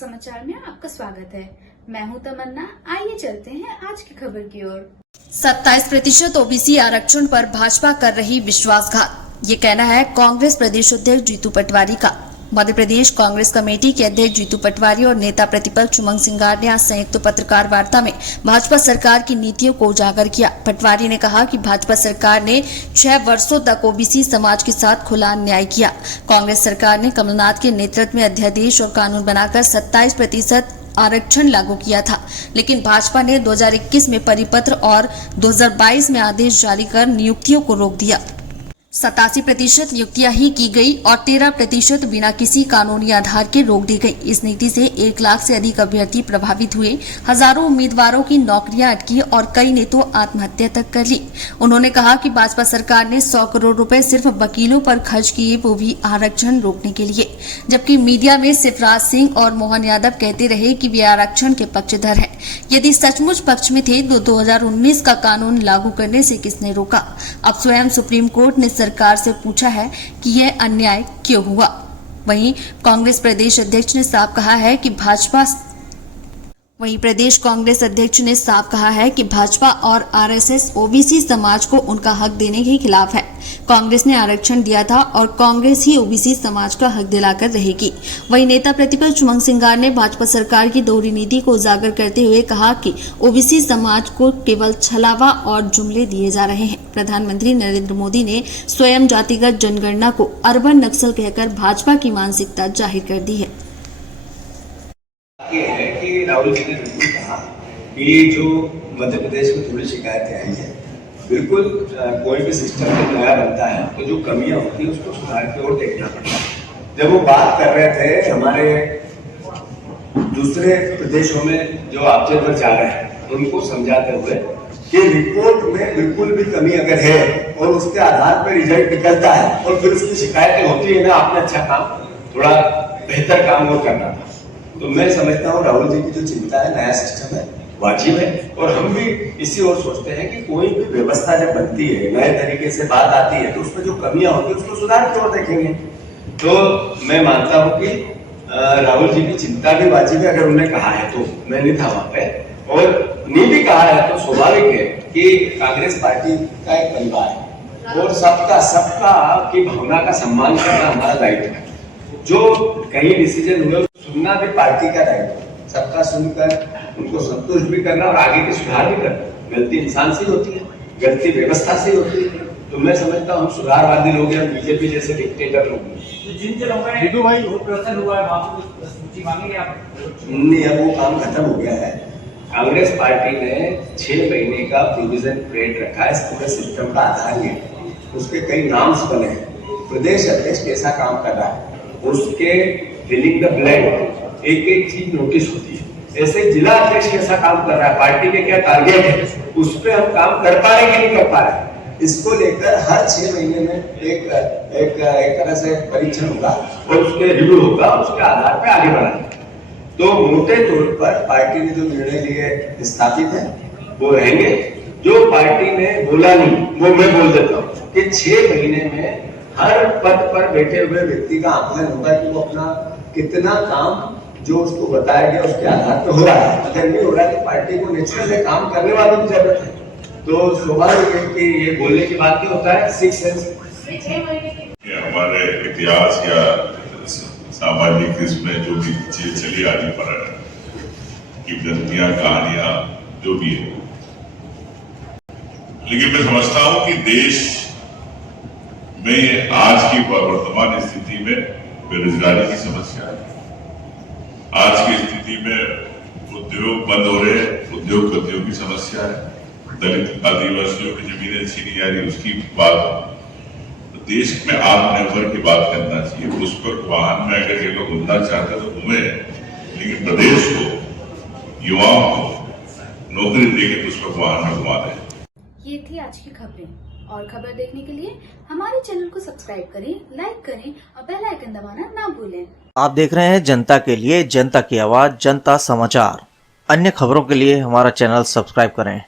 समाचार में आपका स्वागत है। मैं हूं तमन्ना। आइए चलते हैं आज की खबर की ओर। 27% ओबीसी आरक्षण पर भाजपा कर रही विश्वासघात, ये कहना है कांग्रेस प्रदेश अध्यक्ष जीतू पटवारी का। मध्य प्रदेश कांग्रेस कमेटी के अध्यक्ष जीतू पटवारी और नेता प्रतिपक्ष उमंग सिंगार ने आज संयुक्त पत्रकार वार्ता में भाजपा सरकार की नीतियों को उजागर किया। पटवारी ने कहा कि भाजपा सरकार ने 6 वर्षों तक ओबीसी समाज के साथ खुला अन्याय किया। कांग्रेस सरकार ने कमलनाथ के नेतृत्व में अध्यादेश और कानून बनाकर 27% आरक्षण लागू किया था, लेकिन भाजपा ने 2021 में परिपत्र और 2022 में आदेश जारी कर नियुक्तियों को रोक दिया। 87% नियुक्तियां ही की गई और 13% बिना किसी कानूनी आधार के रोक दी गई। इस नीति से 1 लाख से अधिक अभ्यर्थी प्रभावित हुए, हजारों उम्मीदवारों की नौकरियां अटकी और कई ने तो आत्महत्या तक कर ली। उन्होंने कहा कि भाजपा सरकार ने 100 करोड़ रुपए सिर्फ वकीलों पर खर्च किए, वो भी आरक्षण रोकने के लिए, जबकि मीडिया में शिवराज सिंह और मोहन यादव कहते रहे कि वे आरक्षण के पक्षधर हैं। यदि सचमुच पक्ष में थे तो 2019 का कानून लागू करने से किसने रोका? अब स्वयं सुप्रीम कोर्ट ने सरकार से पूछा है कि यह अन्याय क्यों हुआ। वहीं कांग्रेस प्रदेश अध्यक्ष ने साफ कहा है कि भाजपा और आरएसएस ओबीसी समाज को उनका हक देने के खिलाफ है। कांग्रेस ने आरक्षण दिया था और कांग्रेस ही ओबीसी समाज का हक दिलाकर रहेगी। वहीं नेता प्रतिपक्ष उमंग सिंगार ने भाजपा सरकार की दोहरी नीति को उजागर करते हुए कहा कि ओबीसी समाज को केवल छलावा और जुमले दिए जा रहे हैं। प्रधानमंत्री नरेंद्र मोदी ने स्वयं जातिगत जनगणना को अर्बन नक्सल कहकर भाजपा की मानसिकता जाहिर कर दी है। ये है कि राहुल जी ने बिल्कुल कहा कि जो मध्य प्रदेश में थोड़ी शिकायतें आई हैं, बिल्कुल कोई भी सिस्टम जब नया बनता है तो जो कमियां होती हैं उसको सुधार की ओर देखना पड़ता है। जब वो बात कर रहे थे हमारे दूसरे प्रदेशों में जो ऑब्जर्वर जा रहे हैं उनको समझाते हुए कि रिपोर्ट में बिल्कुल भी कमी अगर है और उसके आधार पर रिजल्ट निकलता है और फिर उसकी शिकायतें होती है ना, आपने अच्छा काम, थोड़ा बेहतर काम और करना था। तो मैं समझता हूँ राहुल जी की जो चिंता है, नया सिस्टम है, वाजिब है, और हम भी इसी ओर सोचते हैं कि कोई भी व्यवस्था जब बनती है, नए तरीके से बात आती है, तो उसमें जो कमियां होती है उसको सुधार की ओर देखेंगे। तो मैं मानता हूँ कि राहुल जी की चिंता भी वाजिब है, अगर उन्होंने कहा है तो। मैं नहीं था वहां पे, और नहीं भी कहा है तो स्वाभाविक है कि कांग्रेस पार्टी का एक परिवार है और सबका की भावना का सम्मान करना हमारा दायित्व है। जो कई डिसीजन हुए सुनना भी पार्टी का दायित्व, सबका सुनकर उनको संतुष्ट भी करना और आगे के सुधार भी करना। गलती इंसान से होती है, गलती व्यवस्था से होती है। तो मैं समझता हूँ हम सुधारवादी लोग हैं, बीजेपी जैसे डिक्टेटर लोग नहीं। अब वो काम खत्म हो गया है। कांग्रेस पार्टी ने 6 महीने का प्रोविजन पीरियड रखा है। इस पूरे सिस्टम का आधार ये, उसके कई नाम्स बने हैं। प्रदेश अध्यक्ष कैसा काम कर रहा है उसके फिलिंग द ब्लैंक एक चीज नोटिस होती है। ऐसे जिला अध्यक्ष कैसा काम कर रहा है, पार्टी के क्या टारगेट है, उस पर हम काम कर पा रहे कि नहीं कर पा रहे, इसको लेकर हर 6 महीने में एक तरह से परीक्षण होगा और उसके रिव्यू होगा, उसके आधार पर आगे बढ़ाएंगे। तो मोटे तौर पर पार्टी ने जो निर्णय लिए स्थापित है वो रहेंगे। जो पार्टी ने बोला नहीं वो मैं बोल देता हूँ कि 6 महीने में हर पद पर बैठे हुए व्यक्ति का आकलन होगा कि वो अपना कितना काम जो उसको बताया गया उसके आधार पर हो रहा है। अगर नहीं हो रहा है तो पार्टी को नेचुरल है, काम करने वालों की जरूरत है। तो स्वाभाविक है कि ये बोलने की बात नहीं होता है। 6 सेंस हमारे इतिहास या सामाजिक इसमें जो भी चीज चली आ रही पर किंवदंतियां, कहानियां जो भी है, लेकिन मैं समझता हूं कि देश में आज की वर्तमान स्थिति में बेरोजगारी की समस्या है। आज की स्थिति में उद्योग बंद हो रहे हैं, उद्योगपतियों की समस्या है, दलित आदिवासियों की जमीनें छीनी जा रही उसकी बात। तो देश में आत्मनिर्भर की बात करना चाहिए। पुष्पक वाहन में अगर ये लोग घूमना चाहते हैं तो घूमे, लेकिन प्रदेश को, युवाओं को नौकरी देकर पुष्पक वाहन में घुमा दें। ये थी आज की खबरें, और खबर देखने के लिए हमारे चैनल को सब्सक्राइब करें, लाइक करें और बेल आइकन दबाना ना भूलें। आप देख रहे हैं जनता के लिए, जनता की आवाज, जनता समाचार। अन्य खबरों के लिए हमारा चैनल सब्सक्राइब करें।